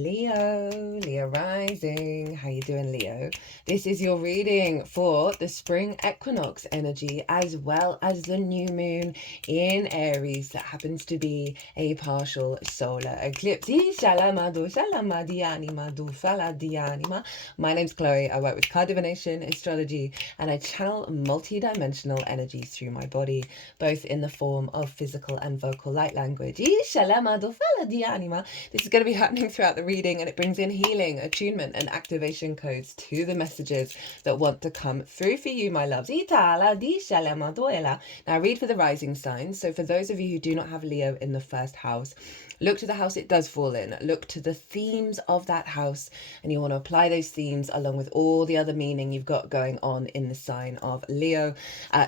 Leo rising. How you doing, Leo? This is your reading for the spring equinox energy as well as the new moon in Aries that happens to be a partial solar eclipse. My name's Chloe. I work with card divination, astrology, and I channel multi-dimensional energies through my body, both in the form of physical and vocal light language. This is going to be happening throughout the reading, and it brings in healing, attunement, and activation codes to the messages that want to come through for you, my loves. Now, I read for the rising signs. So for those of you who do not have Leo in the first house, look to the house it does fall in. Look to the themes of that house, and you want to apply those themes along with all the other meaning you've got going on in the sign of Leo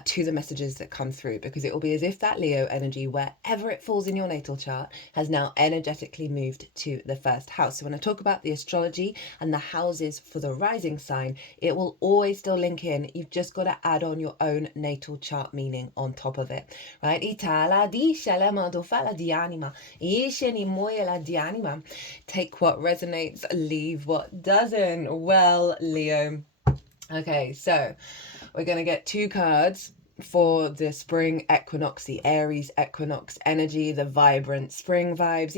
to the messages that come through, because it will be as if that Leo energy, wherever it falls in your natal chart, has now energetically moved to the first house. So when I talk about the astrology and the houses for the rising sign, it will always still link in. You've just got to add on your own natal chart meaning on top of it, right? Take what resonates, leave what doesn't. Well, Leo. Okay, so we're going to get two cards for the spring equinox, the Aries equinox energy, the vibrant spring vibes.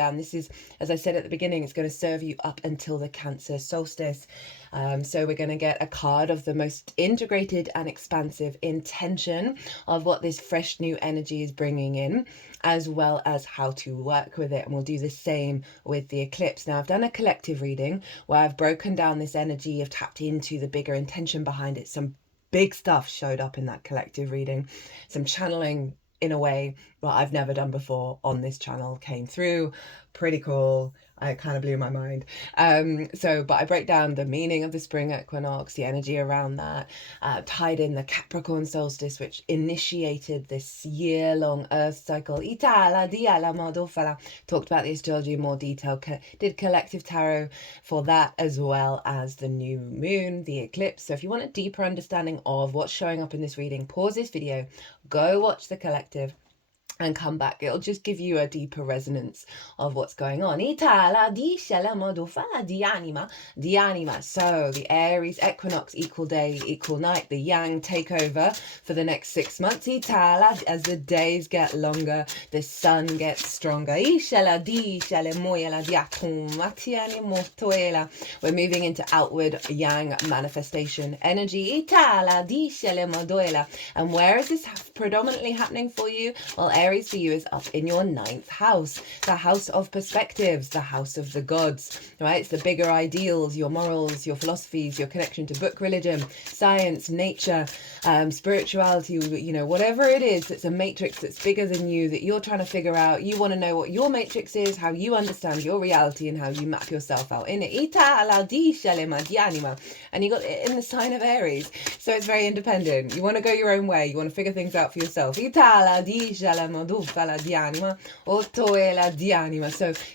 And this is, as I said at the beginning, it's going to serve you up until the Cancer solstice. So we're going to get a card of the most integrated and expansive intention of what this fresh new energy is bringing in, as well as how to work with it. And we'll do the same with the eclipse. Now, I've done a collective reading where I've broken down this energy, I've tapped into the bigger intention behind it. Some big stuff showed up in that collective reading. Some channeling in a way that I've never done before on this channel came through. Pretty cool. It kind of blew my mind. But I break down the meaning of the spring equinox, the energy around that, tied in the Capricorn solstice, which initiated this year-long Earth cycle. Talked about the astrology in more detail, did collective tarot for that, as well as the new moon, the eclipse. So if you want a deeper understanding of what's showing up in this reading, pause this video, go watch the collective, and come back. It'll just give you a deeper resonance of what's going on. So the Aries equinox, equal day, equal night, the yang takeover for the next 6 months. As the days get longer, the sun gets stronger. We're moving into outward yang manifestation energy. And where is this predominantly happening for you? Well, Aries for you is up in your 9th house, the house of perspectives, the house of the gods, right? It's the bigger ideals, your morals, your philosophies, your connection to book religion, science, nature, spirituality, you know, whatever it is that's a matrix that's bigger than you, that you're trying to figure out. You want to know what your matrix is, how you understand your reality, and how you map yourself out in it. And you got it in the sign of Aries, so it's very independent. You want to go your own way, you want to figure things out for yourself. So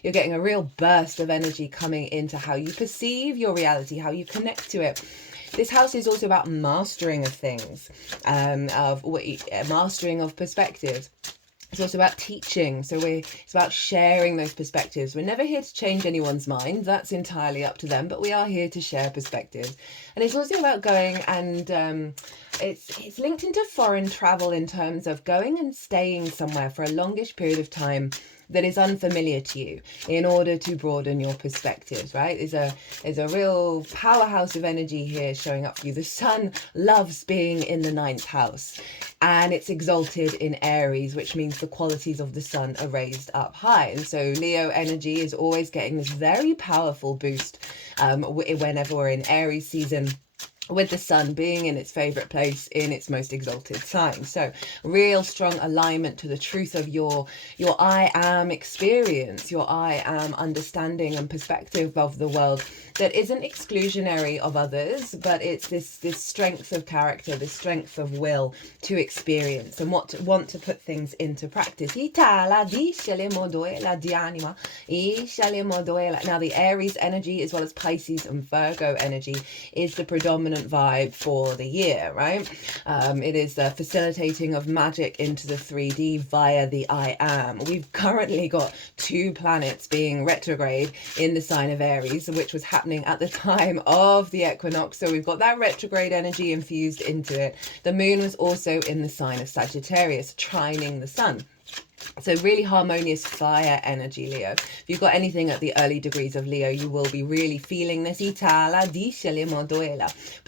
you're getting a real burst of energy coming into how you perceive your reality, how you connect to it. This house is also about mastering of things, mastering of perspectives. It's also about teaching. So it's about sharing those perspectives. We're never here to change anyone's mind. That's entirely up to them. But we are here to share perspectives. And it's also about going and it's linked into foreign travel in terms of going and staying somewhere for a longish period of time that is unfamiliar to you in order to broaden your perspectives, right? There's a real powerhouse of energy here showing up for you. The sun loves being in the 9th house, and it's exalted in Aries, which means the qualities of the sun are raised up high. And so Leo energy is always getting this very powerful boost whenever we're in Aries season, with the sun being in its favorite place in its most exalted sign. So real strong alignment to the truth of your I am experience, your I am understanding and perspective of the world that isn't exclusionary of others, but it's this strength of character, this strength of will to experience and want to put things into practice. Now the Aries energy, as well as Pisces and Virgo energy, is the predominant dominant vibe for the year, right? It is the facilitating of magic into the 3D via the I am. We've currently got 2 planets being retrograde in the sign of Aries, which was happening at the time of the equinox. So we've got that retrograde energy infused into it. The moon was also in the sign of Sagittarius, trining the sun. So really harmonious fire energy, Leo. If you've got anything at the early degrees of Leo, you will be really feeling this. But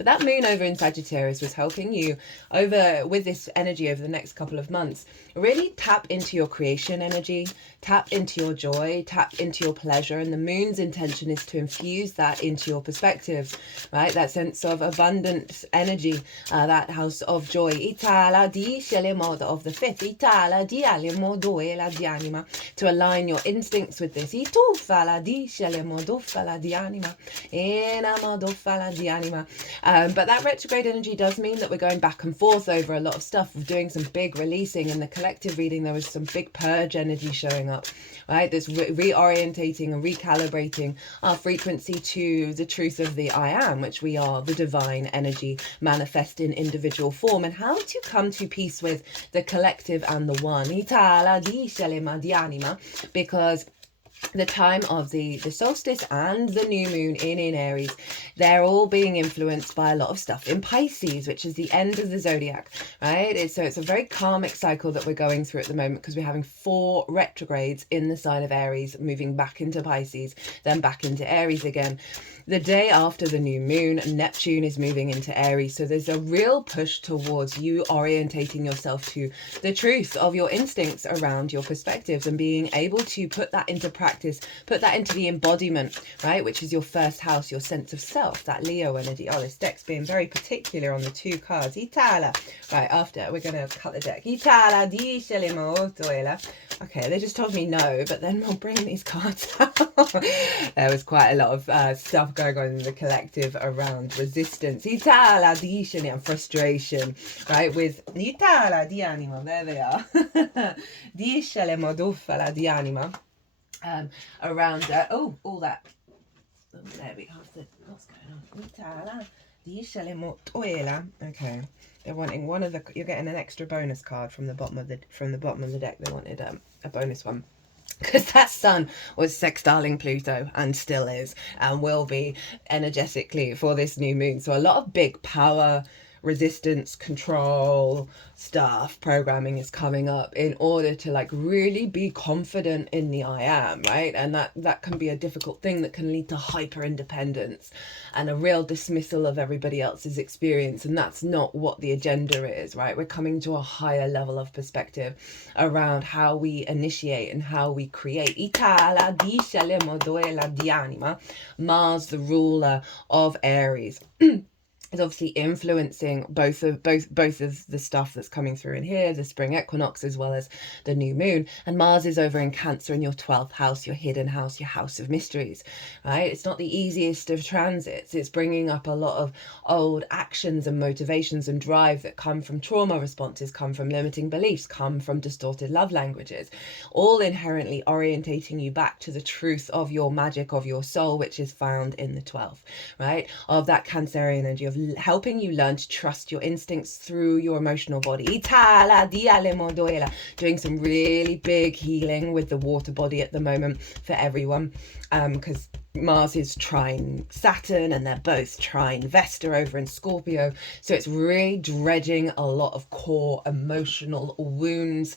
that moon over in Sagittarius was helping you with this energy over the next couple of months. Really tap into your creation energy, tap into your joy, tap into your pleasure. And the moon's intention is to infuse that into your perspectives, right? That sense of abundant energy, that house of joy. Of the 5th. To align your instincts with this. But that retrograde energy does mean that we're going back and forth over a lot of stuff. We're doing some big releasing. In the collective reading, there was some big purge energy showing up, right? This reorientating and recalibrating our frequency to the truth of the I am, which we are the divine energy manifest in individual form, and how to come to peace with the collective and the one. Because the time of the solstice and the new moon in Aries, they're all being influenced by a lot of stuff in Pisces, which is the end of the zodiac, right? So it's a very karmic cycle that we're going through at the moment, because we're having 4 retrogrades in the sign of Aries, moving back into Pisces, then back into Aries again. The day after the new moon, Neptune is moving into Aries. So there's a real push towards you orientating yourself to the truth of your instincts around your perspectives, and being able to put that into practice, put that into the embodiment, right? Which is your first house, your sense of self, that Leo energy. Oh, this deck's being very particular on the 2 cards. Itala. Right, after we're going to cut the deck. Itala di Okay, they just told me no, but then we'll bring these cards out. There was quite a lot of stuff going on in the collective around resistance, and frustration, right? With Itala di anima, there they are. Di anima. Around all that. There we have the what's going on. Okay, they're wanting one of the. You're getting an extra bonus card from the bottom of the deck. They wanted a bonus one, because that sun was sextiling Pluto and still is and will be energetically for this new moon. So a lot of big power, resistance, control stuff, programming is coming up in order to like really be confident in the I am, right? And that can be a difficult thing that can lead to hyper independence and a real dismissal of everybody else's experience. And that's not what the agenda is, right? We're coming to a higher level of perspective around how we initiate and how we create. Mars, the ruler of Aries, is obviously influencing both of the stuff that's coming through in here, the spring equinox as well as the new moon. And Mars is over in Cancer in your 12th house, your hidden house, your house of mysteries, right? It's not the easiest of transits. It's bringing up a lot of old actions and motivations and drive that come from trauma responses, come from limiting beliefs, come from distorted love languages, all inherently orientating you back to the truth of your magic of your soul, which is found in the 12th, right? Of that Cancerian energy of helping you learn to trust your instincts through your emotional body. Doing some really big healing with the water body at the moment for everyone, because Mars is trine Saturn and they're both trine Vesta over in Scorpio. So it's really dredging a lot of core emotional wounds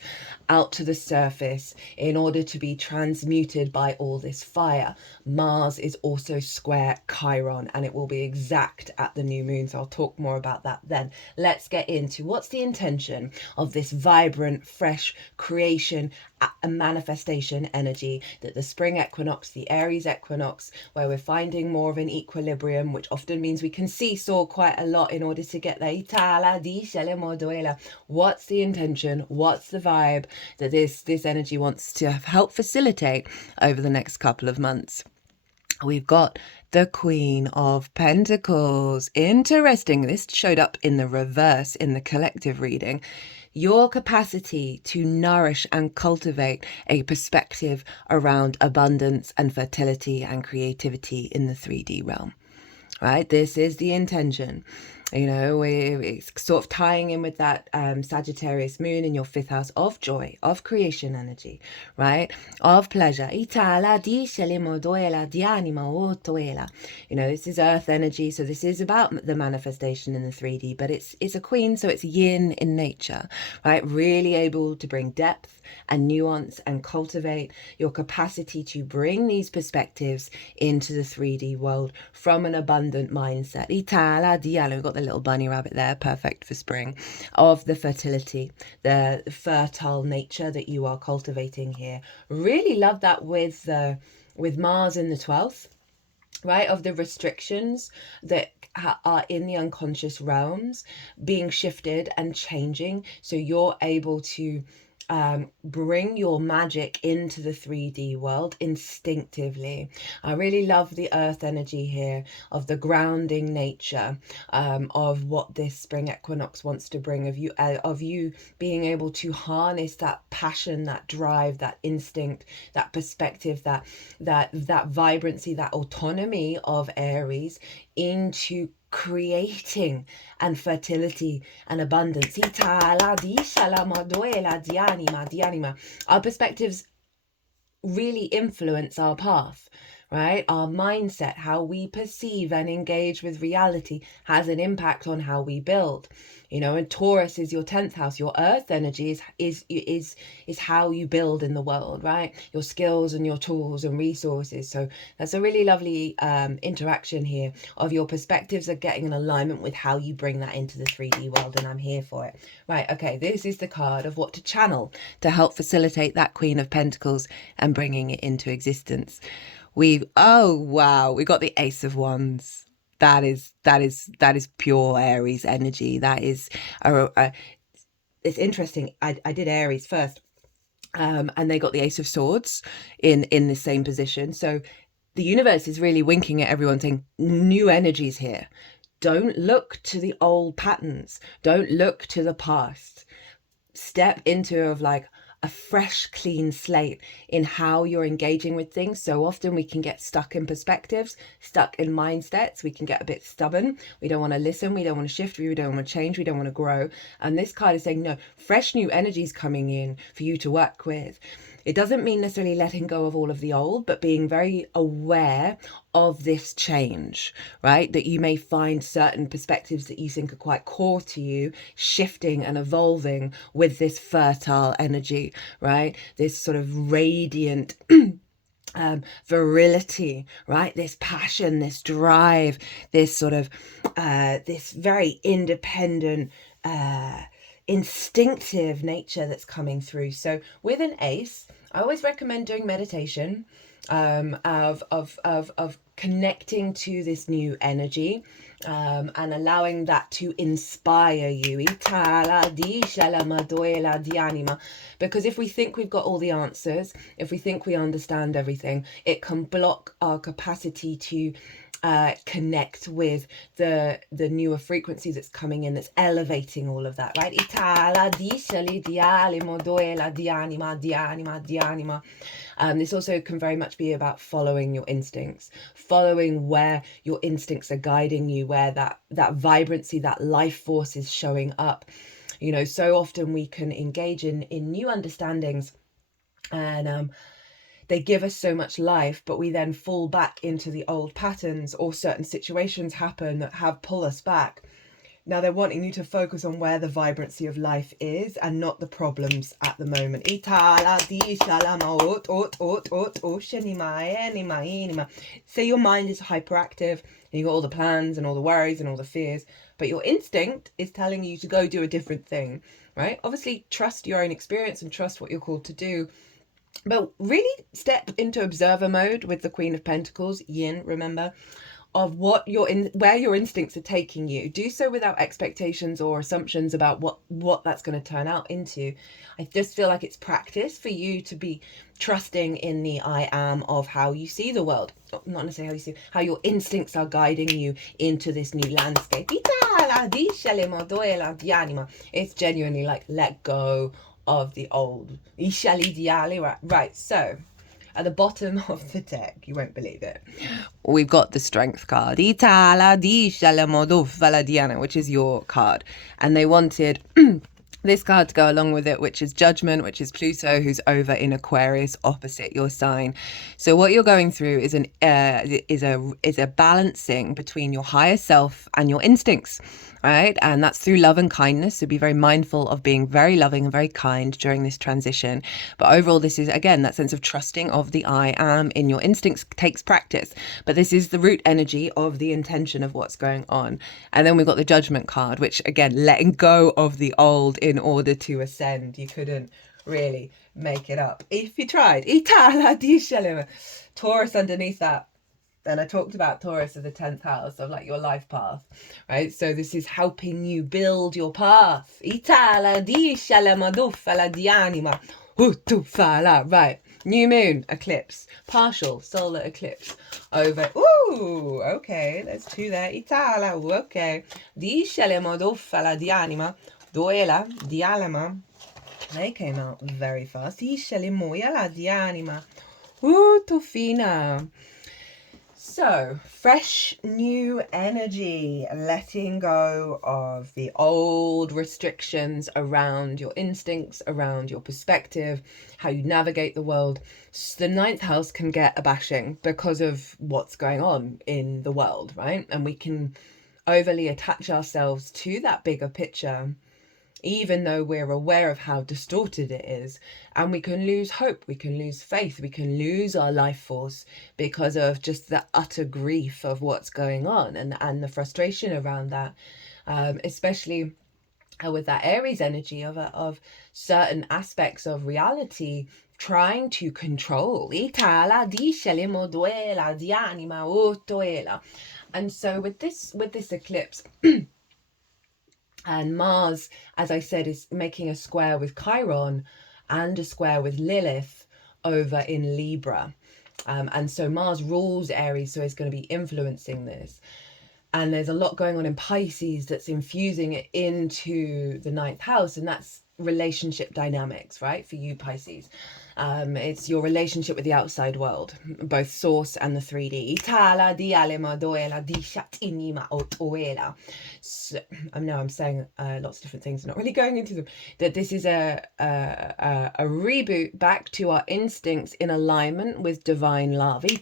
out to the surface in order to be transmuted by all this fire. Mars is also square Chiron and it will be exact at the new moon. So I'll talk more about that then. Let's get into what's the intention of this vibrant, fresh creation and manifestation energy that the spring equinox, the Aries equinox, where we're finding more of an equilibrium, which often means we can seesaw quite a lot in order to get there. What's the intention? What's the vibe that this energy wants to help facilitate over the next couple of months? We've got the Queen of Pentacles. Interesting. This showed up in the reverse in the collective reading. Your capacity to nourish and cultivate a perspective around abundance and fertility and creativity in the 3D realm. right? This is the intention. You know, it's sort of tying in with that Sagittarius moon in your 5th house of joy, of creation energy, right? Of pleasure. You know, this is earth energy, so this is about the manifestation in the 3D, but it's a queen, so it's yin in nature, right? Really able to bring depth and nuance and cultivate your capacity to bring these perspectives into the 3D world from an abundant mindset. We've got the little bunny rabbit there, perfect for spring, of the fertility, the fertile nature that you are cultivating here. Really love that with Mars in the 12th, right, of the restrictions that are in the unconscious realms being shifted and changing, so you're able to bring your magic into the 3D world instinctively. I really love the earth energy here of the grounding nature of what this spring equinox wants to bring, of you being able to harness that passion, that drive, that instinct, that perspective, that vibrancy, that autonomy of Aries into creating and fertility and abundance. Our perspectives really influence our path, right? Our mindset, how we perceive and engage with reality, has an impact on how we build. You know, and Taurus is your 10th house. Your earth energy is how you build in the world, right? Your skills and your tools and resources. So that's a really lovely interaction here of your perspectives are getting in alignment with how you bring that into the 3D world, and I'm here for it. Right, okay, this is the card of what to channel to help facilitate that Queen of Pentacles and bringing it into existence. Oh wow, we got the Ace of Wands. That is pure Aries energy. That is it's interesting. I did Aries first, and they got the Ace of Swords in the same position. So the universe is really winking at everyone, saying new energies here. Don't look to the old patterns. Don't look to the past. Step into like a fresh, clean slate in how you're engaging with things. So often we can get stuck in perspectives, stuck in mindsets. We can get a bit stubborn. We don't want to listen. We don't want to shift. We don't want to change. We don't want to grow. And this card is saying, no, fresh new energies coming in for you to work with. It doesn't mean necessarily letting go of all of the old, but being very aware of this change, right? That you may find certain perspectives that you think are quite core to you shifting and evolving with this fertile energy, right? This sort of radiant virility, right? This passion, this drive, this sort of this very independent instinctive nature that's coming through. So with an ace, I always recommend doing meditation of connecting to this new energy and allowing that to inspire you. Because if we think we've got all the answers, if we think we understand everything, it can block our capacity to connect with the newer frequency that's coming in, that's elevating all of that, right? This also can very much be about following your instincts, following where your instincts are guiding you, where that vibrancy, that life force is showing up. You know, so often we can engage in new understandings, and they give us so much life, but we then fall back into the old patterns, or certain situations happen that pull us back. Now they're wanting you to focus on where the vibrancy of life is and not the problems at the moment. Say your mind is hyperactive and you got all the plans and all the worries and all the fears, but your instinct is telling you to go do a different thing, right? Obviously trust your own experience and trust what you're called to do. But really step into observer mode with the Queen of Pentacles, yin, remember, of where your instincts are taking you. Do so without expectations or assumptions about what that's going to turn out into. I just feel like it's practice for you to be trusting in the I am of how you see the world. Not necessarily how you see, how your instincts are guiding you into this new landscape. It's genuinely like let go of the old. Right, so at the bottom of the deck, you won't believe it, we've got the Strength card, Itala di Shalamodufala Diana, which is your card. And they wanted this card to go along with it, which is Judgment, which is Pluto, who's over in Aquarius, opposite your sign. So what you're going through is a balancing between your higher self and your instincts, right? And that's through love and kindness. So be very mindful of being very loving and very kind during this transition. But overall, this is, again, that sense of trusting of the I am in your instincts takes practice. But this is the root energy of the intention of what's going on. And then we've got the Judgment card, which, again, letting go of the old in order to ascend. You couldn't really make it up if you tried. Taurus underneath that. And I talked about Taurus of the 10th house of like your life path, right? So this is helping you build your path. Right. New moon eclipse, partial solar eclipse over. Ooh, okay, there's two there. Itala, okay. Di shalemodofala di anima, doela di alma. They came out very fast. Di shalemoyala di anima. Ooh, tofina. So, fresh new energy, letting go of the old restrictions around your instincts, around your perspective, how you navigate the world. The 9th house can get a bashing because of what's going on in the world, right? And we can overly attach ourselves to that bigger picture, even though we're aware of how distorted it is. And we can lose hope, we can lose faith, we can lose our life force because of just the utter grief of what's going on and the frustration around that, especially with that Aries energy of certain aspects of reality trying to control. And so with this eclipse, and Mars, as I said, is making a square with Chiron and a square with Lilith over in Libra. And so Mars rules Aries, so it's going to be influencing this. And there's a lot going on in Pisces that's infusing it into the 9th house, and that's relationship dynamics, right? For you, Pisces. It's your relationship with the outside world, both source and the 3D. So, I know I'm saying lots of different things, not really going into them. That this is a reboot back to our instincts in alignment with divine love. And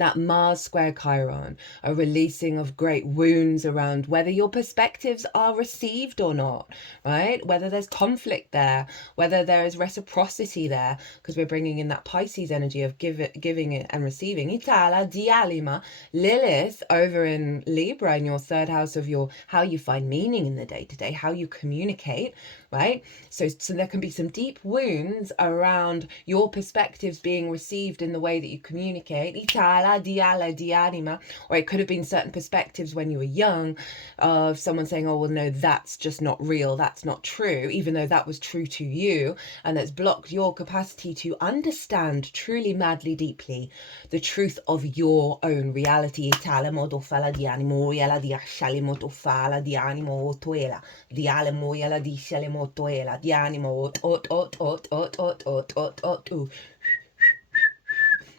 that Mars square Chiron, a releasing of great wounds around whether your perspectives are received or not, right? Whether there's conflict there, whether there is reciprocity there, because we're bringing in that Pisces energy of giving it and receiving. Itala dialima, Lilith over in Libra, in your 3rd house of your how you find meaning in the day-to-day, how you communicate, right? So there can be some deep wounds around your perspectives being received in the way that you communicate. Itala diala dianima, or it could have been certain perspectives when you were young of someone saying, oh, well, no, that's just not real, that's not true, even though that was true to you, and that's blocked your capacity to understand truly, madly, deeply the truth of your own reality.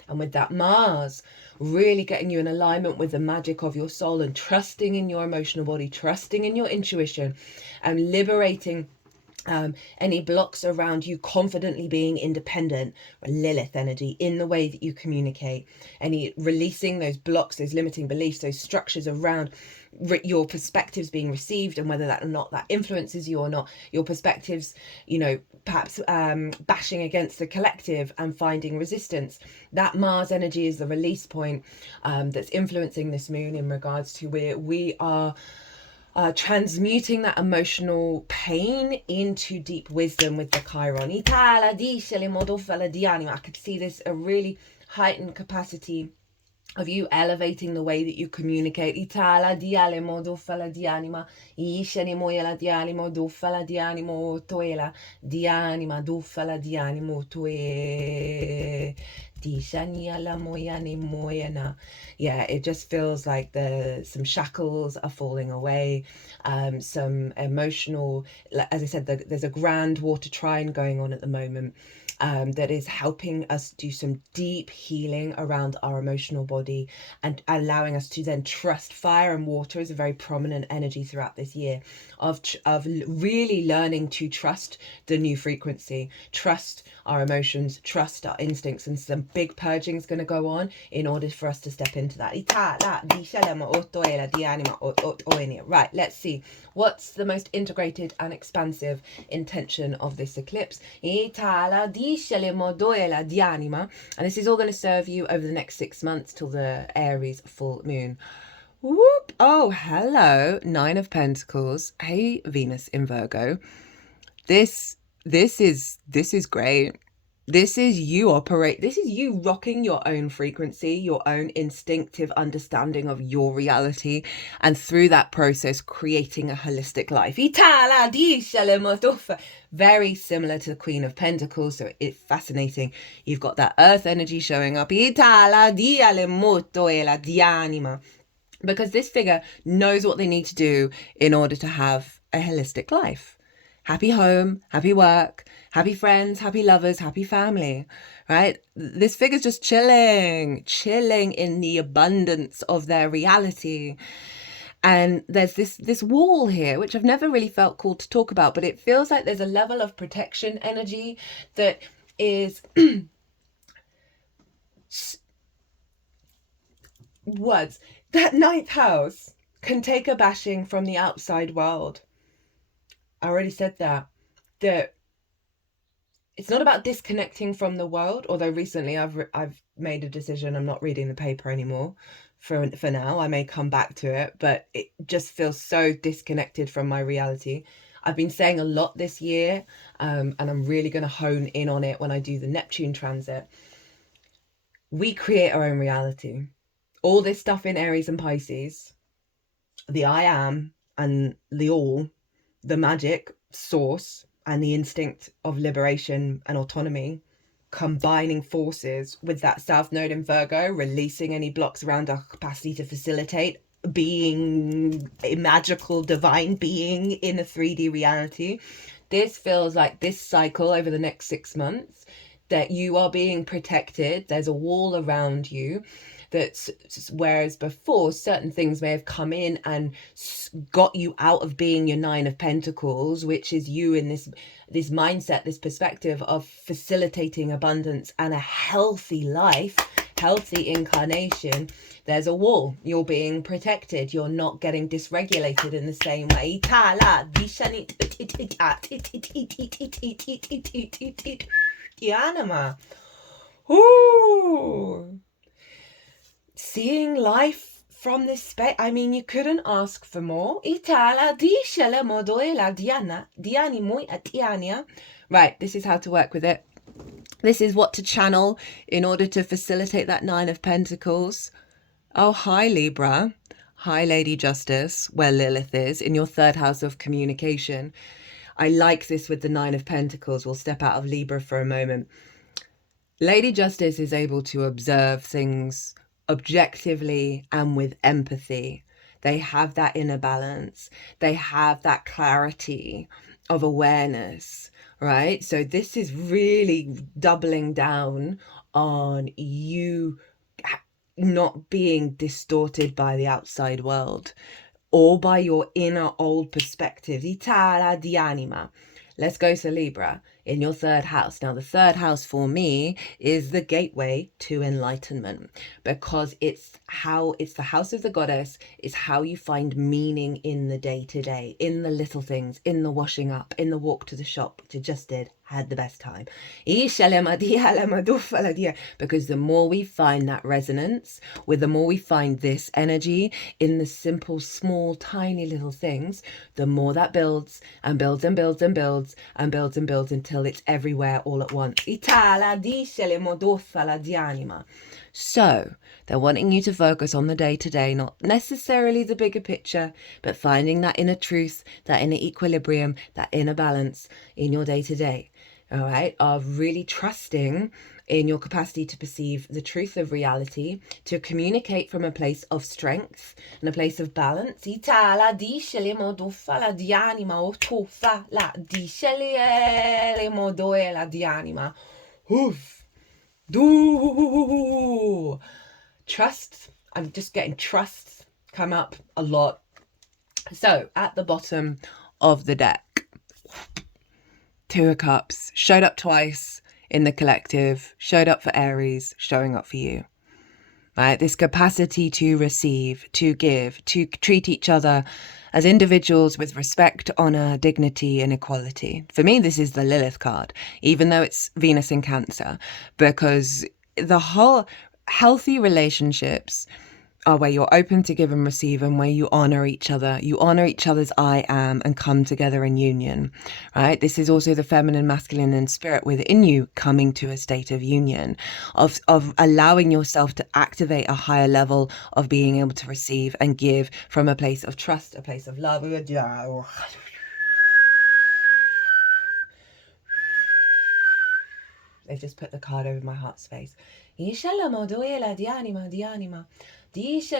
And with that Mars, really getting you in alignment with the magic of your soul and trusting in your emotional body, trusting in your intuition, and liberating any blocks around you confidently being independent, Lilith energy, in the way that you communicate, any releasing those blocks, those limiting beliefs, those structures around your perspectives being received, and whether that or not that influences you or not, your perspectives, you know, perhaps bashing against the collective and finding resistance. That Mars energy is the release point that's influencing this moon in regards to where we are transmuting that emotional pain into deep wisdom with the Chiron. I could see this, a really heightened capacity of you elevating the way that you communicate. Itala dialemo dofala dianima, ishani moyala dianimo dofala dianimo toela, dianima dofala dianimo toe. Yeah, it just feels like some shackles are falling away, some emotional, as I said, there's a grand water trine going on at the moment, that is helping us do some deep healing around our emotional body and allowing us to then trust. Fire and water is a very prominent energy throughout this year of really learning to trust the new frequency, trust our emotions, trust our instincts, and some big purging is going to go on in order for us to step into that. Right, let's see. What's the most integrated and expansive intention of this eclipse? And this is all going to serve you over the next 6 months till the Aries full moon. Whoop! Oh, hello, 9 of Pentacles. Hey, Venus in Virgo. This is great. This is you rocking your own frequency, your own instinctive understanding of your reality, and through that process creating a holistic life. Very similar to the Queen of Pentacles, so it's fascinating. You've got that earth energy showing up. Because this figure knows what they need to do in order to have a holistic life. Happy home, happy work, happy friends, happy lovers, happy family, right? This figure's just chilling in the abundance of their reality. And there's this wall here, which I've never really felt called to talk about, but it feels like there's a level of protection energy that is... words. That 9th house can take a bashing from the outside world. I already said that it's not about disconnecting from the world, although recently I've made a decision. I'm not reading the paper anymore for now. I may come back to it, but it just feels so disconnected from my reality. I've been saying a lot this year, and I'm really going to hone in on it when I do the Neptune transit. We create our own reality. All this stuff in Aries and Pisces, the I am and the all, the magic source and the instinct of liberation and autonomy, combining forces with that South Node in Virgo, releasing any blocks around our capacity to facilitate being a magical divine being in a 3D reality. This feels like this cycle over the next 6 months, that you are being protected. There's a wall around you. That's, whereas before certain things may have come in and got you out of being your 9 of Pentacles, which is you in this mindset, this perspective of facilitating abundance and a healthy life, healthy incarnation. There's a wall. You're being protected. You're not getting dysregulated in the same way. Ooh. Seeing life from this space, I mean, you couldn't ask for more. Right, this is how to work with it. This is what to channel in order to facilitate that 9 of Pentacles. Oh, hi, Libra. Hi, Lady Justice, where Lilith is, in your 3rd house of communication. I like this with the 9 of Pentacles. We'll step out of Libra for a moment. Lady Justice is able to observe things objectively and with empathy. They have that inner balance. They have that clarity of awareness, right? So this is really doubling down on you not being distorted by the outside world or by your inner old perspective. Let's go to Libra in your 3rd house. Now, the 3rd house for me is the gateway to enlightenment, because it's the house of the goddess. It's how you find meaning in the day-to-day, in the little things, in the washing up, in the walk to the shop, which I just did. Had the best time. Because the more we find that resonance, the more we find this energy in the simple, small, tiny little things, the more that builds and builds and builds and builds and builds and builds until it's everywhere all at once. So they're wanting you to focus on the day-to-day, not necessarily the bigger picture, but finding that inner truth, that inner equilibrium, that inner balance in your day-to-day. All right, of really trusting in your capacity to perceive the truth of reality, to communicate from a place of strength and a place of balance. Hoof. Do. Trust. I'm just getting trusts come up a lot. So at the bottom of the deck, 2 of Cups, showed up twice in the collective, showed up for Aries, showing up for you. Right? This capacity to receive, to give, to treat each other as individuals with respect, honor, dignity, and equality. For me, this is the Lilith card, even though it's Venus in Cancer, because the whole healthy relationships are where you're open to give and receive, and where you honor each other. You honor each other's I am and come together in union, right? This is also the feminine, masculine, and spirit within you coming to a state of union, of allowing yourself to activate a higher level of being able to receive and give from a place of trust, a place of love. They've just put the card over my heart space. Just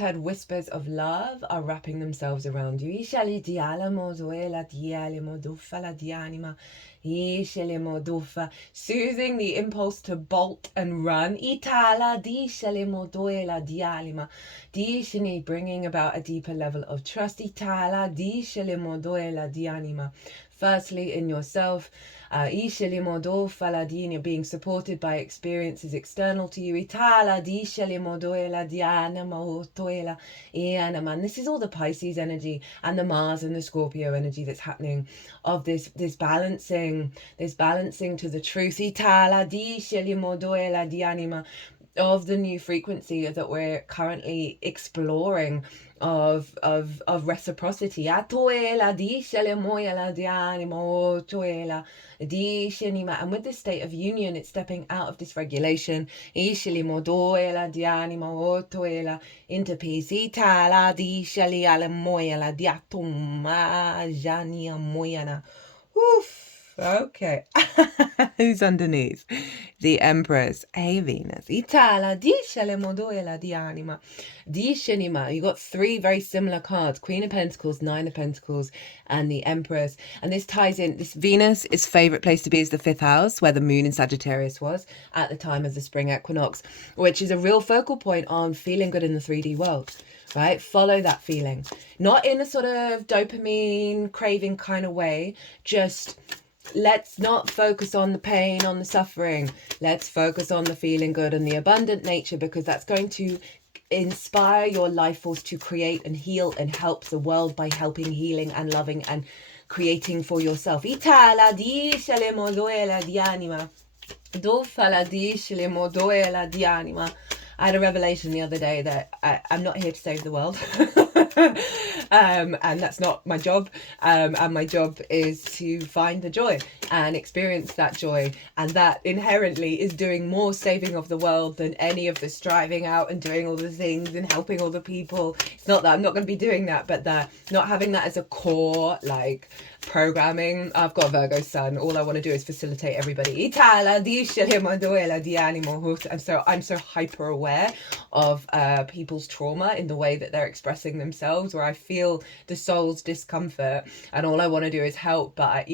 heard whispers of love are wrapping themselves around you. Soothing the impulse to bolt and run. Bringing about a deeper level of trust. Firstly, in yourself, being supported by experiences external to you. And this is all the Pisces energy and the Mars and the Scorpio energy that's happening, of this balancing to the truth. Of the new frequency that we're currently exploring, of reciprocity. And with this state of union, it's stepping out of dysregulation into peace. Oof. Okay. Who's underneath? The Empress. Hey, Venus. You got 3 very similar cards: Queen of Pentacles, 9 of Pentacles, and the Empress. And this ties in. This Venus, its favorite place to be is the 5th house, where the moon in Sagittarius was at the time of the spring equinox, which is a real focal point on feeling good in the 3D world. Right? Follow that feeling. Not in a sort of dopamine craving kind of way. Just let's not focus on the pain, on the suffering. Let's focus on the feeling good and the abundant nature, because that's going to inspire your life force to create and heal and help the world by helping, healing and loving and creating for yourself. I had a revelation the other day that I'm not here to save the world. And that's not my job. And my job is to find the joy and experience that joy. And that inherently is doing more saving of the world than any of the striving out and doing all the things and helping all the people. It's not that I'm not going to be doing that, but that not having that as a core, like, programming. I've got a Virgo sun. All I want to do is facilitate everybody. And so I'm so hyper aware of people's trauma in the way that they're expressing themselves, where I feel the soul's discomfort, and all I want to do is help. But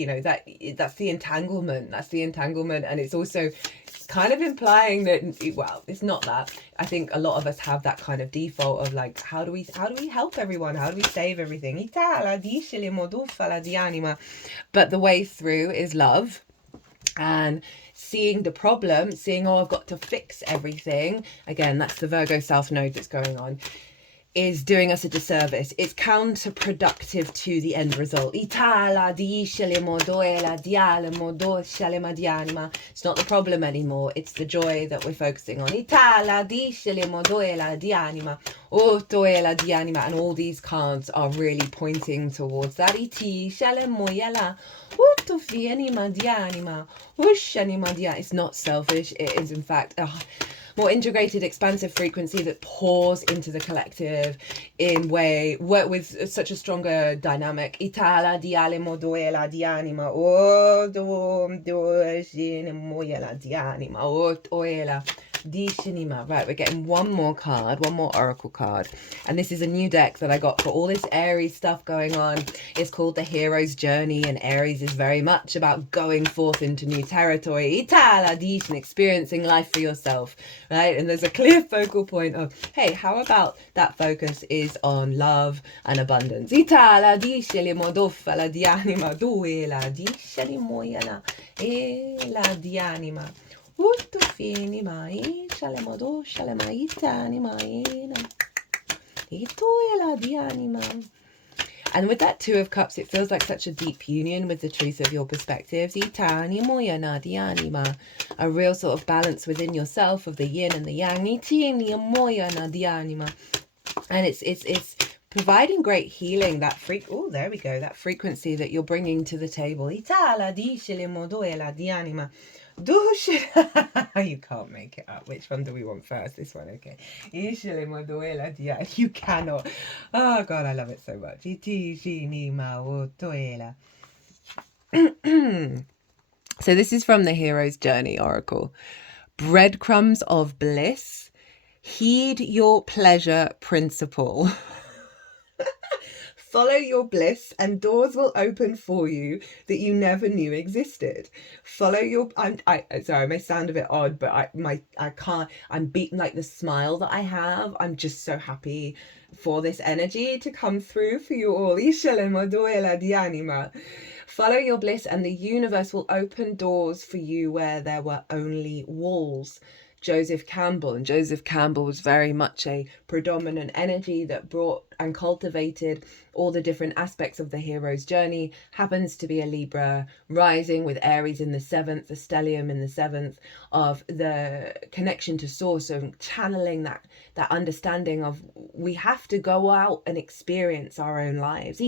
that's the entanglement. And it's also kind of implying that, well, it's not that. I think a lot of us have that kind of default of like, how do we help everyone? How do we save everything? But the way through is love, and seeing the problem, seeing, I've got to fix everything. Again, that's the Virgo South Node that's going on, is doing us a disservice. It's counterproductive to the end result. It's not the problem anymore. It's the joy that we're focusing on. And all these cards are really pointing towards that. It's not selfish. It is, in fact, more integrated, expansive frequency that pours into the collective in work with such a stronger dynamic. Dishinima. Right, we're getting one more card, one more oracle card. And this is a new deck that I got for all this Aries stuff going on. It's called the Hero's Journey, and Aries is very much about going forth into new territory. Itala Dishin, experiencing life for yourself, right? And there's a clear focal point of, hey, how about that focus is on love and abundance. Itala Dishin modoffa la dianima duela Dishin moyana e la dianima. And with that Two of Cups, it feels like such a deep union with the truth of your perspectives. A real sort of balance within yourself of the yin and the yang. And it's providing great healing, that there we go, that frequency that you're bringing to the table. You can't make it up. Which one do we want first? This one, okay. You cannot. Oh God, I love it so much. So this is from the Hero's Journey Oracle. Breadcrumbs of bliss. Heed your pleasure principle. Follow your bliss and doors will open for you that you never knew existed. Follow your, sorry, I may sound a bit odd, but I can't, I'm beaten like the smile that I have. I'm just so happy for this energy to come through for you all. Follow your bliss and the universe will open doors for you where there were only walls. Joseph Campbell, and Joseph Campbell was very much a predominant energy that brought and cultivated all the different aspects of the hero's journey. Happens to be a Libra rising with Aries in the 7th, the stellium in the 7th, of the connection to source, of channeling that understanding of we have to go out and experience our own lives.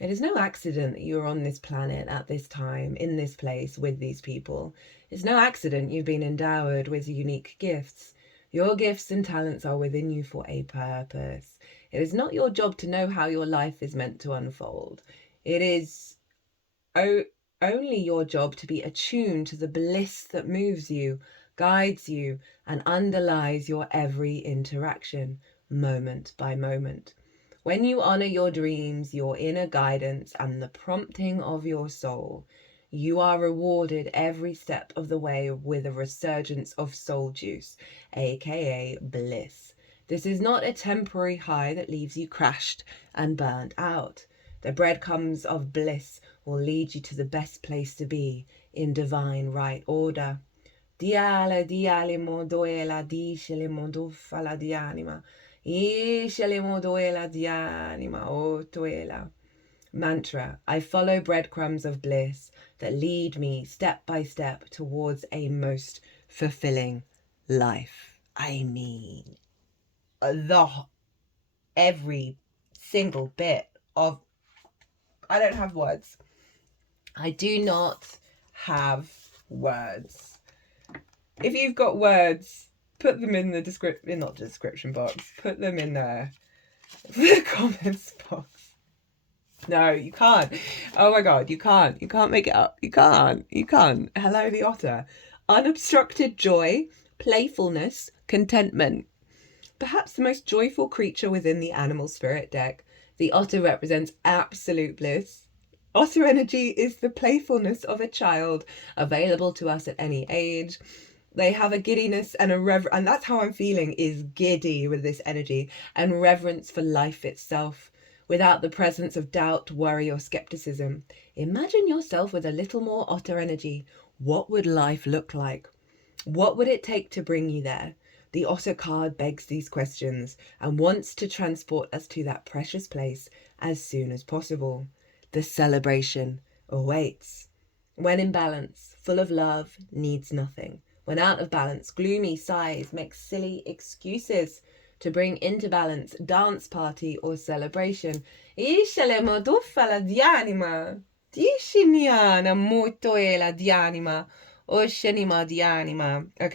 It is no accident that you're on this planet at this time, in this place, with these people. It's no accident you've been endowed with unique gifts. Your gifts and talents are within you for a purpose. It is not your job to know how your life is meant to unfold. It is only your job to be attuned to the bliss that moves you, guides you, and underlies your every interaction, moment by moment. When you honor your dreams, your inner guidance, and the prompting of your soul, you are rewarded every step of the way with a resurgence of soul juice, aka bliss. This is not a temporary high that leaves you crashed and burned out. The breadcrumbs of bliss will lead you to the best place to be in divine right order. Diale dialimo doela discelimo dufala dianima. Mantra. I follow breadcrumbs of bliss that lead me step by step towards a most fulfilling life. I mean, every single bit of, I don't have words. I do not have words. If you've got words, put them in the description box. Put them in the comments box. No, you can't. Oh my God, you can't. You can't make it up. You can't. Hello, the otter. Unobstructed joy, playfulness, contentment. Perhaps the most joyful creature within the animal spirit deck, the otter represents absolute bliss. Otter energy is the playfulness of a child, available to us at any age. They have a giddiness and and that's how I'm feeling, is giddy with this energy, and reverence for life itself, without the presence of doubt, worry, or skepticism. Imagine yourself with a little more otter energy. What would life look like? What would it take to bring you there? The otter card begs these questions and wants to transport us to that precious place as soon as possible. The celebration awaits. When in balance, full of love, needs nothing. When out of balance, gloomy sighs, make silly excuses. To bring into balance, dance party or celebration. Okay,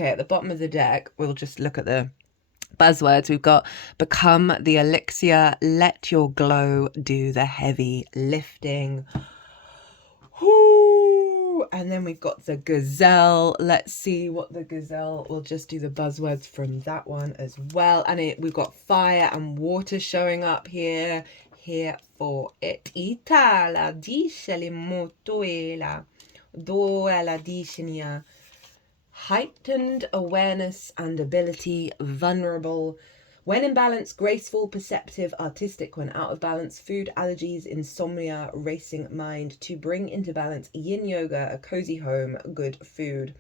at the bottom of the deck, we'll just look at the Buzzwords, we've got become the elixir, let your glow do the heavy lifting. Whoo! And then we've got the gazelle. Let's see what the gazelle, we'll just do the buzzwords from that one as well. And we've got fire and water showing up here for it. Itala disheli motoela doela dishenia. Heightened awareness and ability, vulnerable. When in balance, graceful, perceptive, artistic. When out of balance, food, allergies, insomnia, racing mind. To bring into balance, yin yoga, a cozy home, good food.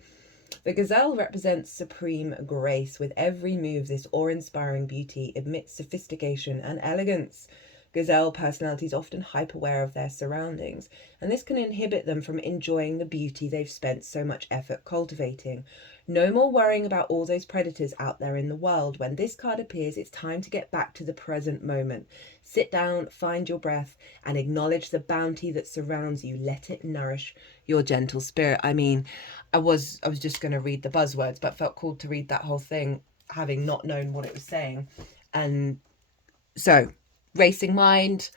The gazelle represents supreme grace. With every move, this awe-inspiring beauty emits sophistication and elegance. Gazelle personalities often hyper-aware of their surroundings, and this can inhibit them from enjoying the beauty they've spent so much effort cultivating. No more worrying about all those predators out there in the world. When this card appears, it's time to get back to the present moment. Sit down, find your breath, and acknowledge the bounty that surrounds you. Let it nourish your gentle spirit. I mean, I was just going to read the buzzwords, but felt called to read that whole thing, having not known what it was saying. And so, racing mind,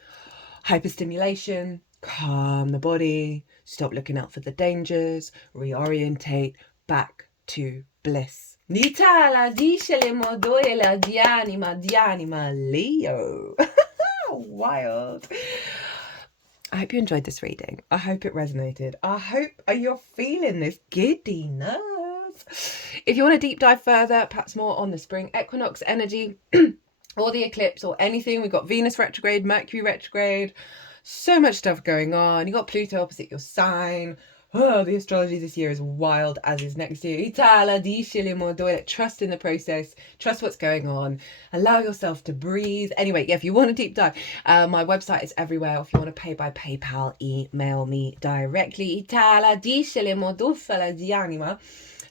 hyperstimulation, calm the body, stop looking out for the dangers, reorientate back to bliss. Leo. Wild. I hope you enjoyed this reading. I hope it resonated. I hope you're feeling this giddiness. If you want to deep dive further, perhaps more on the spring equinox energy, or the eclipse or anything, we've got Venus retrograde, Mercury retrograde, so much stuff going on. You got Pluto opposite your sign. Oh, the astrology this year is wild, as is next year. Trust in the process, trust what's going on, allow yourself to breathe. Anyway, yeah, if you want to deep dive, my website is everywhere. If you want to pay by PayPal, email me directly.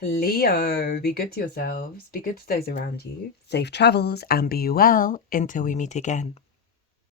Leo, be good to yourselves, be good to those around you. Safe travels and be well until we meet again.